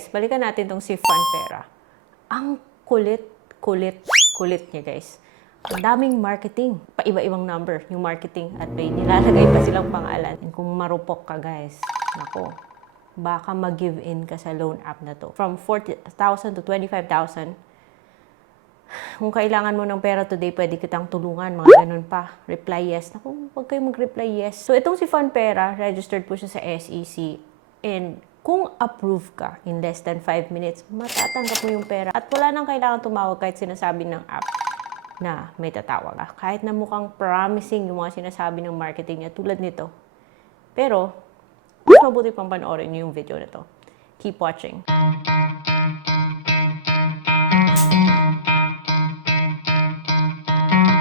guys, balikan natin tong si Funpera. Ang kulit niya guys. Ang daming marketing. Paiba-ibang number yung marketing at may nilalagay pa silang pangalan. And kung marupok ka guys, nako, baka mag-give in ka sa loan app na to. From 40,000 to 25,000. Kung kailangan mo ng pera today, pwede kitang tulungan. Mga ganun pa. Reply yes. Naku, huwag kayo mag-reply yes. So, itong si Funpera, registered po siya sa SEC. And kung approve ka in less than 5 minutes, matatanggap mo yung pera. At wala nang kailangan tumawag kahit sinasabi ng app na may tatawag. Kahit na mukhang promising yung mga sinasabi ng marketing niya tulad nito. Pero, mas mabuti pang panoorin niyo yung video na to. Keep watching.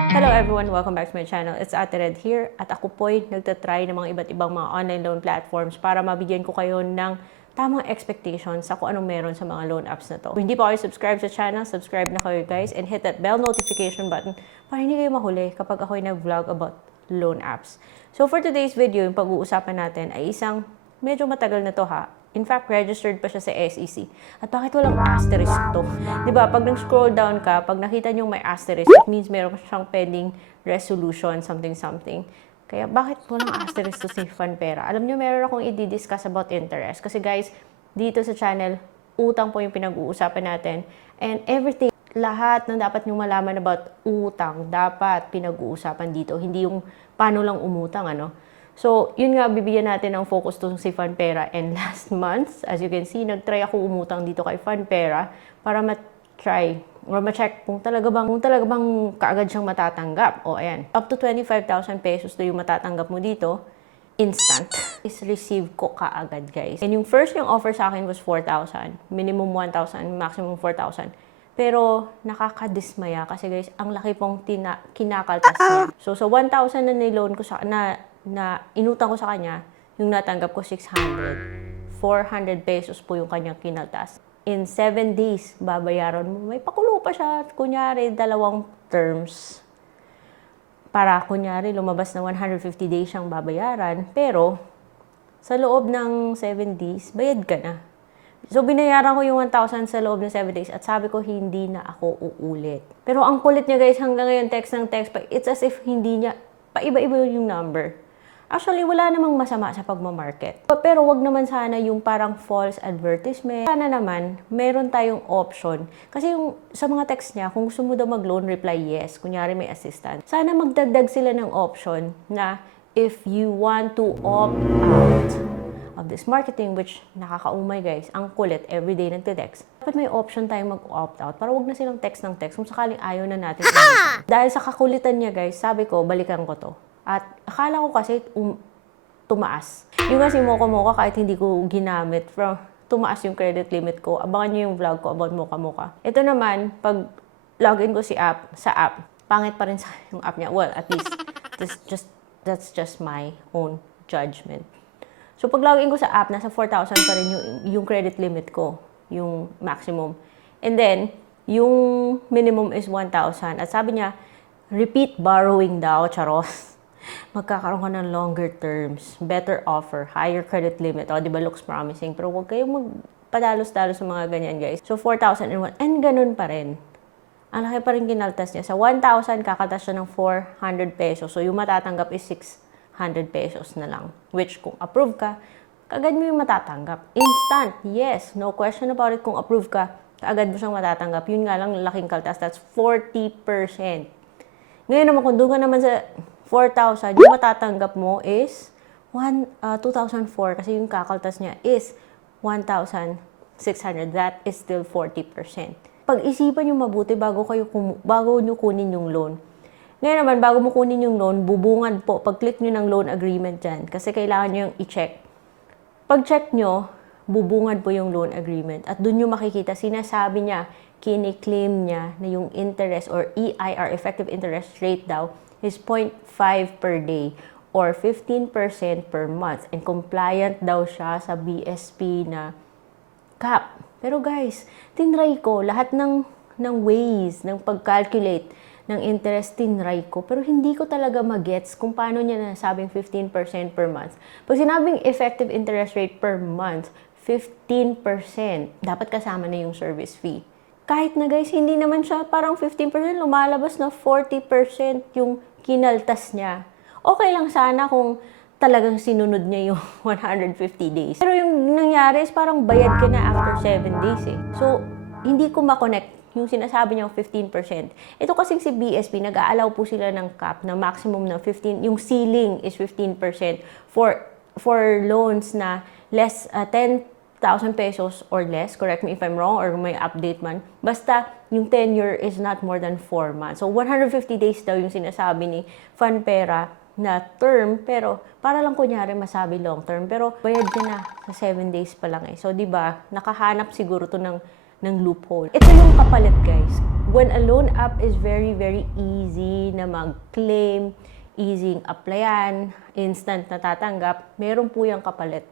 Hello everyone! Welcome back to my channel. It's Ate Red here at ako po'y nagtatry ng mga iba't ibang mga online loan platforms para mabigyan ko kayo ng tamang expectations sa kung anong meron sa mga loan apps na to. Kung hindi pa kayo subscribe sa channel, subscribe na kayo guys and hit that bell notification button para hindi kayo mahuli kapag ako'y nag-vlog about loan apps. So for today's video, yung pag-uusapan natin ay isang medyo matagal na to ha. In fact, registered pa siya sa SEC. At bakit walang asterisk to? Diba, pag nag-scroll down ka, pag nakita nyo may asterisk, it means meron siyang pending resolution, something. Kaya bakit walang asterisk to si Funpera? Alam nyo, meron akong i-discuss about interest. Kasi guys, dito sa channel, utang po yung pinag-uusapan natin. And everything, lahat ng dapat nyo malaman about utang, dapat pinag-uusapan dito. Hindi yung paano lang umutang, ano? So, yun nga, bibigyan natin ng focus to si Funpera. And last month, as you can see, nag-try ako umutang dito kay Funpera para ma-try or ma-check kung talaga bang kaagad siyang matatanggap. O, ayan. Up to 25,000 pesos na yung matatanggap mo dito. Instant. Is receive ko kaagad, guys. And yung first yung offer sa akin was 4,000. Minimum 1,000, maximum 4,000. Pero nakakadismaya kasi guys, ang laki pong kinakaltas niya. So, sa 1,000 na niloan ko na inutang ko sa kanya, yung natanggap ko 600. 400 pesos po yung kanyang kinaltas. In 7 days, babayaran mo. May pakulo pa siya. Kunyari, 2 terms. Para, kunyari, lumabas na 150 days siyang babayaran. Pero, sa loob ng 7 days, bayad ka na. So, binayaran ko yung 1,000 sa loob ng 7 days at sabi ko, hindi na ako uulit. Pero ang kulit niya guys, hanggang ngayon, text ng text, it's as if hindi niya, paiba-iba yung number. Actually, wala namang masama sa pagmamarket. Pero wag naman sana yung parang false advertisement. Sana naman, meron tayong option. Kasi yung sa mga text niya, kung gusto mo daw mag-loan, reply yes. Kunyari may assistant. Sana magdagdag sila ng option na if you want to opt out of this marketing, which nakakaumay guys, ang kulit, everyday nagte-text. Dapat may option tayong mag-opt out para wag na silang text ng text kung sakaling ayaw na natin. Dahil sa kakulitan niya guys, sabi ko, balikan ko to. At akala ko kasi tumaas. Yung kasi Mocha kahit hindi ko ginamit, tumaas yung credit limit ko. Abangan nyo yung vlog ko about Mocha. Ito naman, pag login ko sa app, pangit pa rin sa yung app niya. Well, at least, that's just my own judgment. So, pag login ko sa app, nasa 4,000 pa rin yung credit limit ko, yung maximum. And then, yung minimum is 1,000. At sabi niya, repeat borrowing daw, charos. Magkakaroon ka ng longer terms, better offer, higher credit limit. O, di ba, looks promising. Pero huwag kayong magpadalos-dalos sa mga ganyan, guys. So, 4,001. And ganun pa rin. Ang laki pa rin kinaltas niya. Sa 1,000, kakatas siya ng 400 pesos. So, yung matatanggap is 600 pesos na lang. Which, kung approve ka, kagad mo yung matatanggap. Instant. Yes. No question about it. Kung approve ka, kaagad mo siyang matatanggap. Yun nga lang, laking kaltas. That's 40%. Ngayon naman, kung doon ka naman sa 4,000, yung matatanggap mo is 2,004 kasi yung kakaltas niya is 1,600. That is still 40%. Pag-isipan nyo mabuti bago nyo kunin yung loan. Ngayon naman, bago mo kunin yung loan, bubungad po. Pag-click nyo ng loan agreement dyan kasi kailangan nyo yung i-check. Pag-check nyo, bubungad po yung loan agreement at doon nyo makikita, sinasabi niya, kini-claim niya na yung interest or EIR, effective interest rate daw, is 0.5 per day or 15% per month. And compliant daw siya sa BSP na cap. Pero guys, tinry ko lahat ng ways ng pag-calculate ng interest, tinry ko. Pero hindi ko talaga magets kung paano niya nasabing 15% per month. Pag sinabing effective interest rate per month, 15%. Dapat kasama na yung service fee. Kahit na guys, hindi naman siya parang 15%, lumalabas na 40% yung kinaltas niya. Okay lang sana kung talagang sinunod niya yung 150 days. Pero yung nangyari is parang bayad ka na after 7 days eh. So, hindi ko makonect yung sinasabi niya 15%. Ito kasing si BSP, nag-aalaw po sila ng cap na maximum na 15, yung ceiling is 15% for loans na less 10,000 pesos or less, correct me if I'm wrong, or may update man. Basta, yung tenure is not more than 4 months. So, 150 days daw yung sinasabi ni Funpera na term, pero para lang kunyari masabi long term, pero bayad ka na sa 7 days pa lang eh. So, di ba, nakahanap siguro to ng loophole. Ito yung kapalit, guys. When a loan app is very, very easy na mag-claim, easy applyan, instant natatanggap, meron po yung kapalit.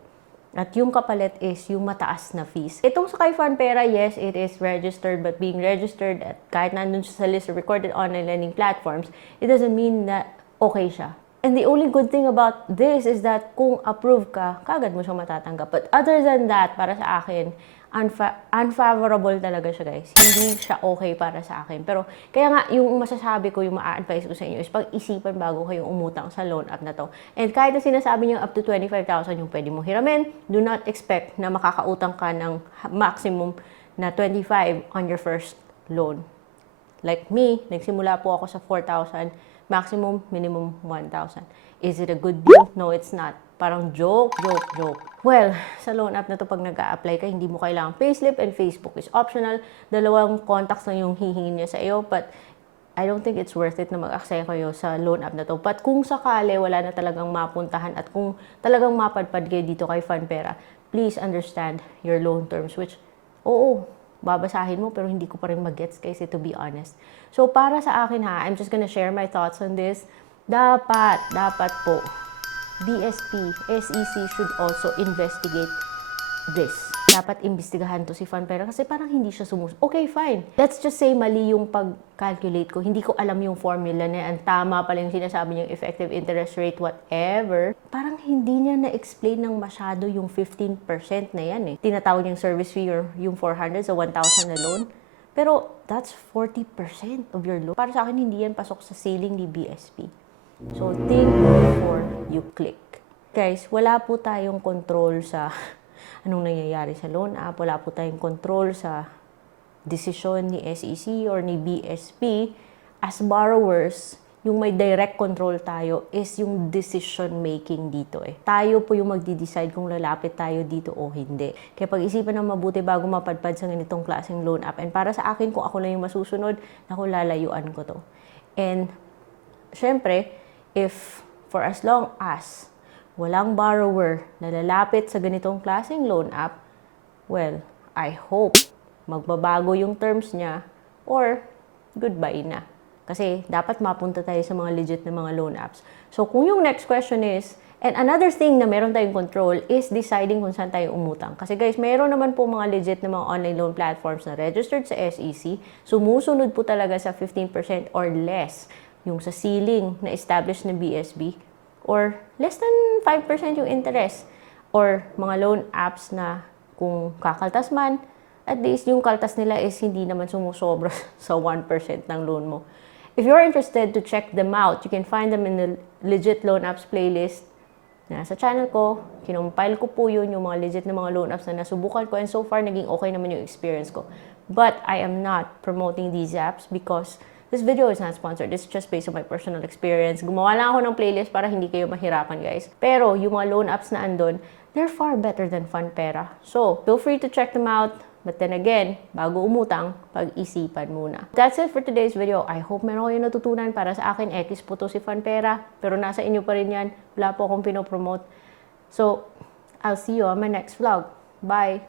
At yung kapalit is yung mataas na fees. Itong sa kay Funpera, yes, it is registered, but being registered at kahit nandun siya sa list of recorded online lending platforms, it doesn't mean na okay siya. And the only good thing about this is that kung approve ka, kagad mo siyang matatanggap. But other than that, para sa akin, unfavorable talaga siya, guys. Hindi siya okay para sa akin. Pero, kaya nga, yung masasabi ko, yung ma-advise ko sa inyo is pag-isipan bago kayong umutang sa loan app na to. And kahit na sinasabi niyo up to 25,000 yung pwede mong hiramin, do not expect na makakautang ka ng maximum na 25 on your first loan. Like me, nagsimula po ako sa 4,000, maximum, minimum 1,000. Is it a good deal? No, it's not. Parang joke. Well, sa loan app na to pag nag-a-apply ka, hindi mo kailangan payslip and Facebook is optional. Dalawang contacts na yung hihingin niya sa iyo, but I don't think it's worth it na mag-aksaya kayo sa loan app na to. But kung sakali wala na talagang mapuntahan at kung talagang mapadpad kayo dito kay Funpera, please understand your loan terms, which, oo, babasahin mo pero hindi ko pa rin mag-gets kasi to be honest. So para sa akin ha, I'm just gonna share my thoughts on this. Dapat po, BSP, SEC should also investigate this. Dapat imbestigahan to si Funpera kasi parang hindi siya Okay, fine. Let's just say mali yung pag-calculate ko. Hindi ko alam yung formula na yan. Tama pala yung sinasabi niyang effective interest rate, whatever. Parang hindi niya na-explain ng masyado yung 15% na yan eh. Tinatawag niyang service fee or yung 400 sa 1,000 na loan. Pero that's 40% of your loan. Para sa akin, hindi yan pasok sa ceiling ni BSP. So, think before you click. Guys, wala po tayong control sa anong nangyayari sa loan app. Wala po tayong control sa desisyon ni SEC or ni BSP. As borrowers, yung may direct control tayo is yung decision making dito eh. Tayo po yung magdi-decide kung lalapit tayo dito o hindi. Kaya pag-isipan ng mabuti bago mapadpad sa ganitong klaseng loan app. And para sa akin, kung ako lang yung masusunod, naku, lalayuan ko to. And, syempre, if for as long as walang borrower na lalapit sa ganitong klaseng loan app, well, I hope magbabago yung terms niya or goodbye na. Kasi dapat mapunta tayo sa mga legit na mga loan apps. So kung yung next question is, and another thing na meron tayong control is deciding kung saan tayo umutang. Kasi guys, meron naman po mga legit na mga online loan platforms na registered sa SEC. Sumusunod po talaga sa 15% or less yung sa ceiling na established na BSB or less than 5% yung interest or mga loan apps na kung kakaltas man, at least yung kaltas nila is hindi naman sumusobra sa 1% ng loan mo. If you're interested to check them out, you can find them in the Legit Loan Apps playlist na sa channel ko. Kinumpile ko po yun, yung mga legit na mga loan apps na nasubukan ko, and so far, naging okay naman yung experience ko. But I am not promoting these apps because this video is not sponsored. It's just based on my personal experience. Gumawa lang ako ng playlist para hindi kayo mahirapan, guys. Pero yung mga loan apps na andun, they're far better than Funpera. So, feel free to check them out. But then again, bago umutang, pag-isipan muna. That's it for today's video. I hope meron kayo natutunan. Para sa akin, X po to si Funpera. Pero nasa inyo pa rin yan. Wala po akong pinopromote. So, I'll see you on my next vlog. Bye!